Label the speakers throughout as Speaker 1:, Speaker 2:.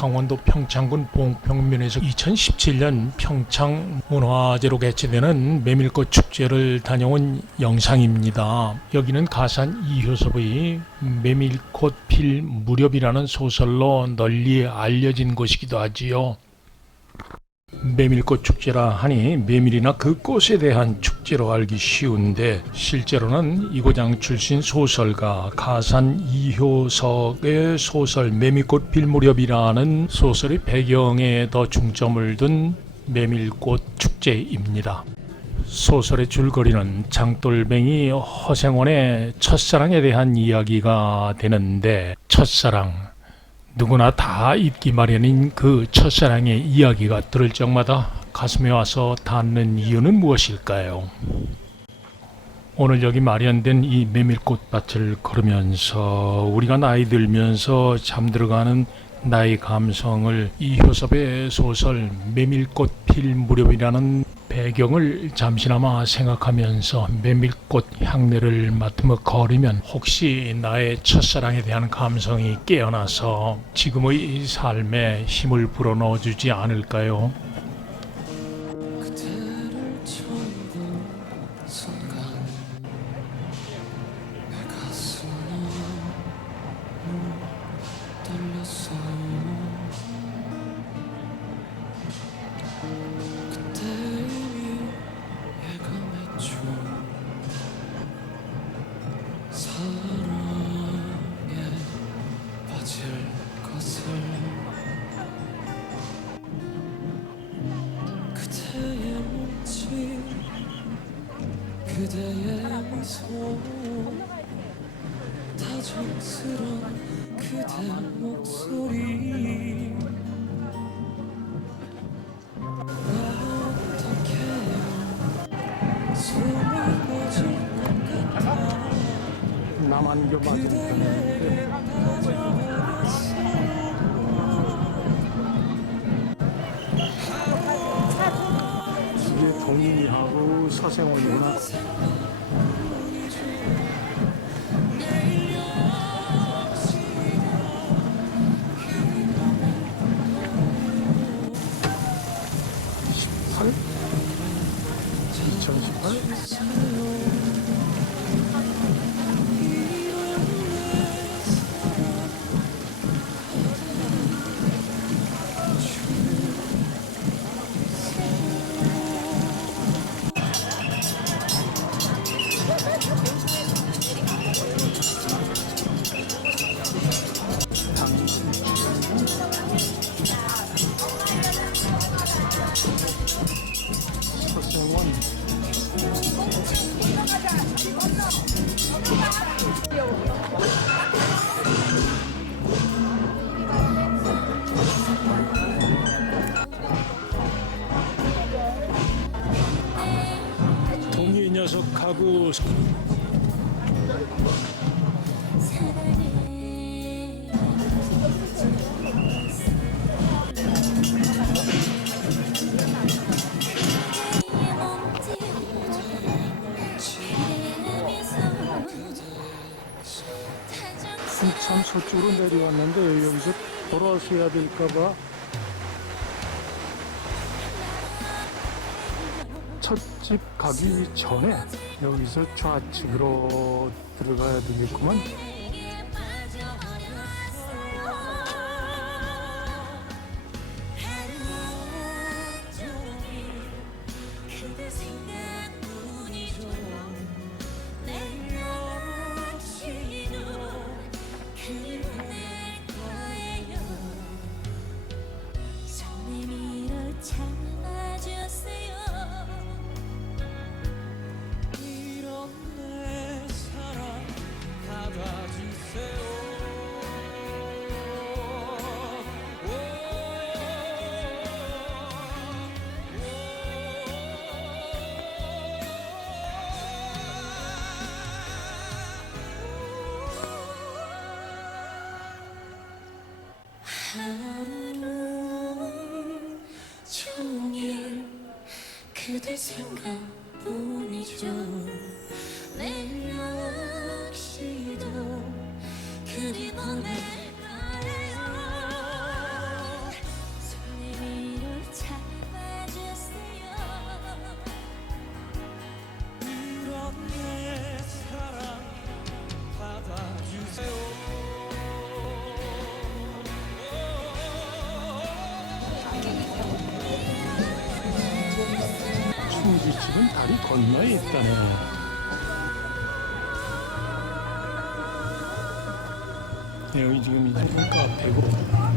Speaker 1: 강원도 평창군 봉평면에서 2017년 평창 문화제로 개최되는 메밀꽃 축제를 다녀온 영상입니다. 여기는 가산 이효섭의 메밀꽃 필 무렵이라는 소설로 널리 알려진 곳이기도 하지요. 메밀꽃 축제라 하니 메밀이나 그 꽃에 대한 축제로 알기 쉬운데 실제로는 이고장 출신 소설가 가산 이효석의 소설 메밀꽃 필 무렵이라는 소설의 배경에 더 중점을 둔 메밀꽃 축제입니다. 소설의 줄거리는 장돌뱅이 허생원의 첫사랑에 대한 이야기가 되는데 첫사랑 누구나 다 잊기 마련인 그 첫사랑의 이야기가 들을 적마다 가슴에 와서 닿는 이유는 무엇일까요? 오늘 여기 마련된 이 메밀꽃 밭을 걸으면서 우리가 나이 들면서 잠들어가는 나의 감성을 이 효섭의 소설 메밀꽃 필 무렵이라는 배경을 잠시나마 생각하면서 메밀꽃 향내를 맡으며 걸으면 혹시 나의 첫사랑에 대한 감성이 깨어나서 지금의 삶에 힘을 불어넣어 주지 않을까요?
Speaker 2: 빠져버렸어
Speaker 1: 이게 동인이하고 서생원이구나. 십팔? 2018? 참 서쪽으로 내려왔는데 여기서 돌아서 해야 될까봐. 첫집 가기 전에 여기서 좌측으로 들어가야 되겠구만.
Speaker 3: 생각뿐이죠
Speaker 1: 건너 있다네. 네, 여기 지금 이동 물가 105.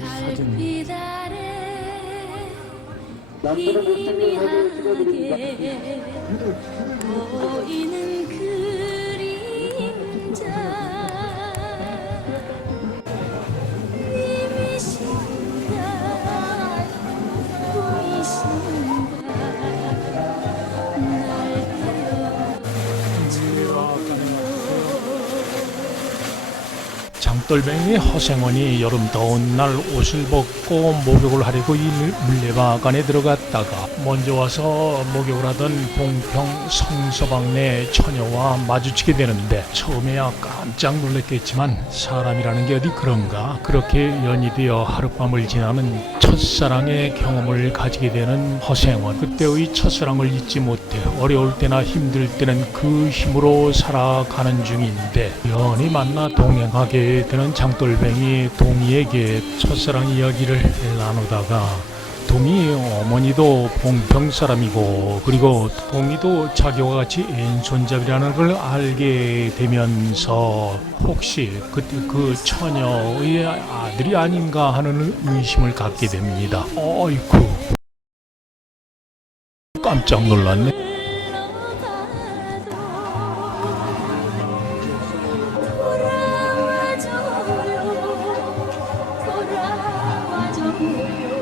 Speaker 1: 즉석 사진.
Speaker 3: 달빛 아래 희미하게 보이는
Speaker 1: 돌뱅이 허생원이 여름 더운 날 옷을 벗고 목욕을 하려고 이 물레방간에 들어갔다가 먼저 와서 목욕을 하던 봉평 성서방네 처녀와 마주치게 되는데 처음에야 깜짝 놀랐겠지만 사람이라는 게 어디 그런가? 그렇게 연이 되어 하룻밤을 지나는 첫사랑의 경험을 가지게 되는 허생원. 그때의 첫사랑을 잊지 못해 어려울 때나 힘들 때는 그 힘으로 살아가는 중인데 연이 만나 동행하게 되는 장돌뱅이 동이에게 첫사랑 이야기를 나누다가 동이 어머니도 봉평 사람이고 그리고 동이도 자기와 같이 왼손잡이라는 걸 알게 되면서 혹시 그때 그 처녀의 아들이 아닌가 하는 의심을 갖게 됩니다. 어이쿠 깜짝 놀랐네. 산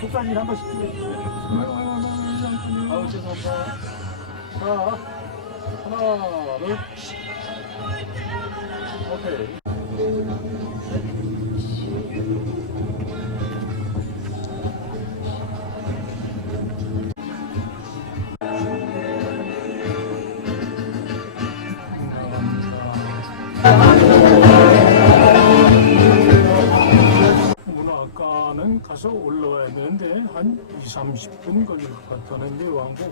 Speaker 1: 국사진 한 번씩 아이고, 죄송합니다. 자, 하나, 둘. 오케이. 가서 올라와야 되는데 한 2, 30분 걸릴 것 같다는데 왕복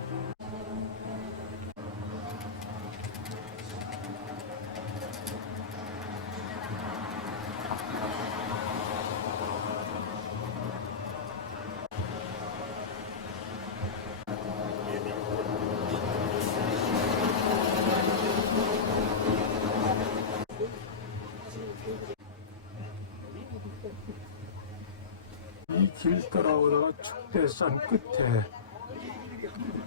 Speaker 1: 길 따라오다가 축대산 끝에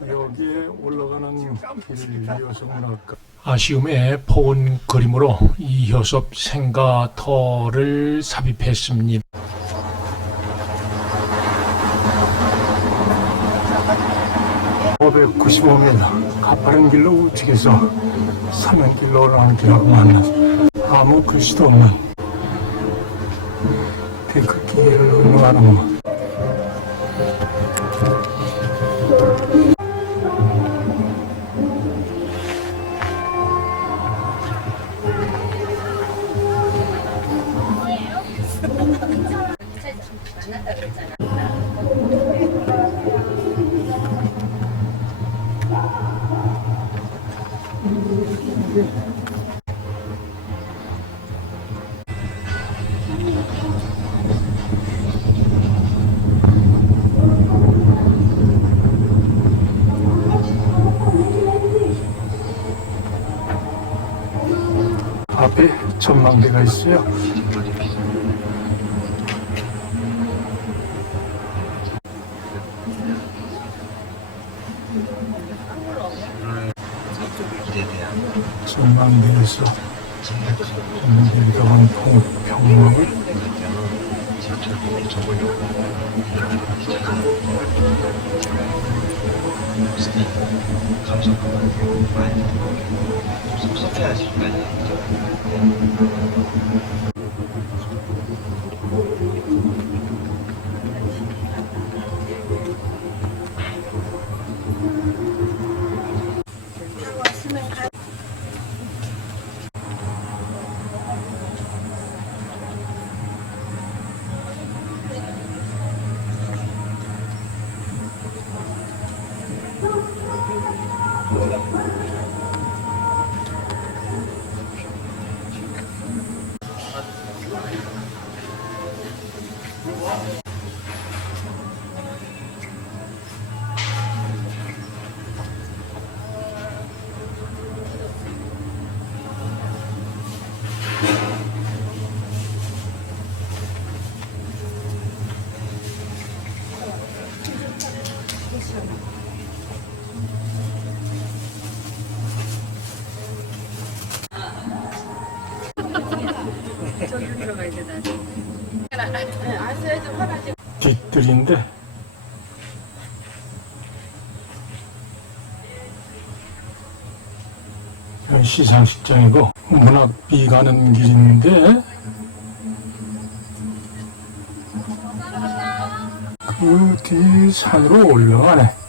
Speaker 1: 여기에 올라가는 길 이어서 문학과 아쉬움의 포은 그림으로 이효섭 생가터를 삽입했습니다. 595m 가파른 길로 우측에서 산은 길로 올라가는 길하고 만나서 아무 글씨도 없는 데크길을 건너가는 앞에 전망대가 있어요. 전망대에서 전망대에다가 평목을
Speaker 4: 섭섭해하실 거 아니에요.
Speaker 1: Thank you. 시상식장이고 문학비 가는 길인데 그 뒤 산으로 올라가네.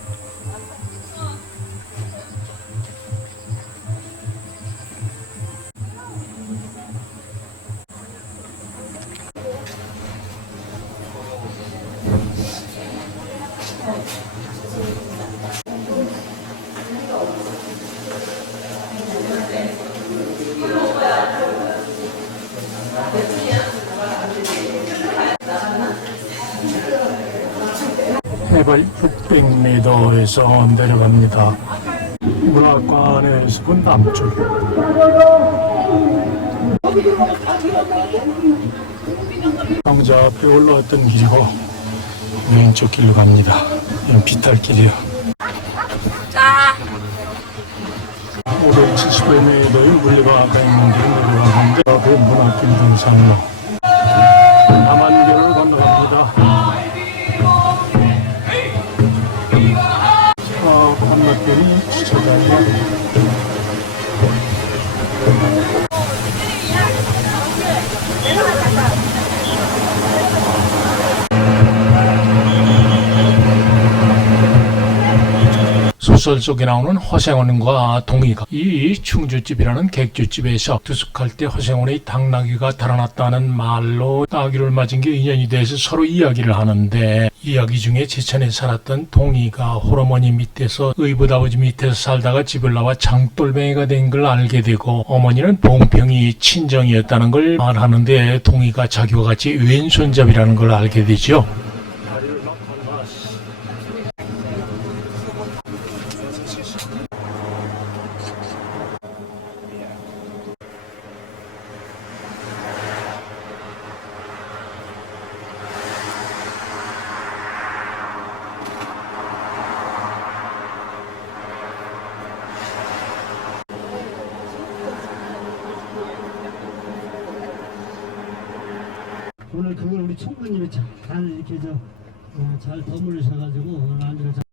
Speaker 1: 해발 600m에서 내려갑니다. 문학관에서 본 남쪽. 남자 앞에 올라왔던 길이고 왼쪽 길로 갑니다. 비탈길이요. 575m의 물리바가 있는 길을 내려가는데 그 문학길 등산로 건너 소설 속에 나오는 허생원과 동의가 이 충주집이라는 객주집에서 투숙할 때 허생원의 당나귀가 달아났다는 말로 나귀를 맞은 게 인연이 돼서 서로 이야기를 하는데 이야기 중에 제천에 살았던 동의가 홀어머니 밑에서 의붓 아버지 밑에서 살다가 집을 나와 장돌뱅이가 된 걸 알게 되고 어머니는 봉평이 친정이었다는 걸 말하는데 동의가 자기와 같이 왼손잡이라는 걸 알게 되죠.
Speaker 3: 오늘 그걸 우리 총무님이 잘 이렇게 저, 어, 잘 더물으셔가지고 오늘 안주를 잘